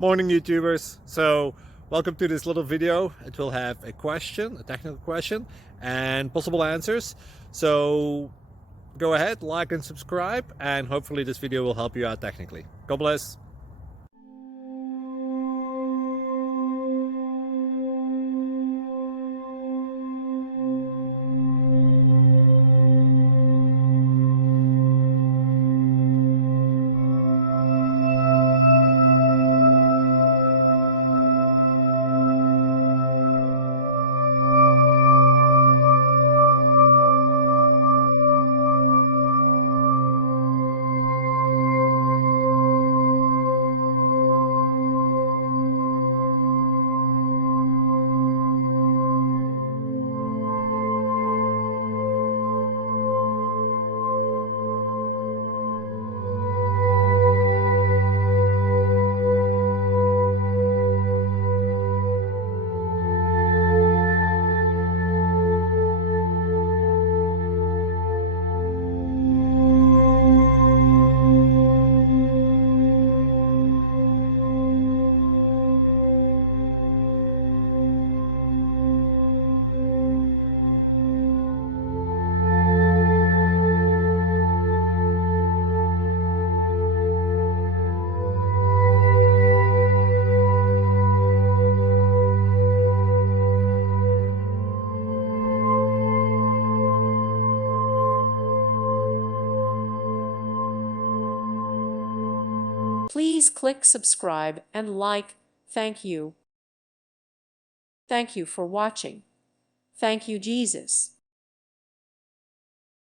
Morning YouTubers. So welcome to this little video. It will have a question, a technical question, and possible answers. So go ahead, like and subscribe, and hopefully this video will help you out technically. God bless. Please click subscribe and like. Thank you. Thank you for watching. Thank you, Jesus.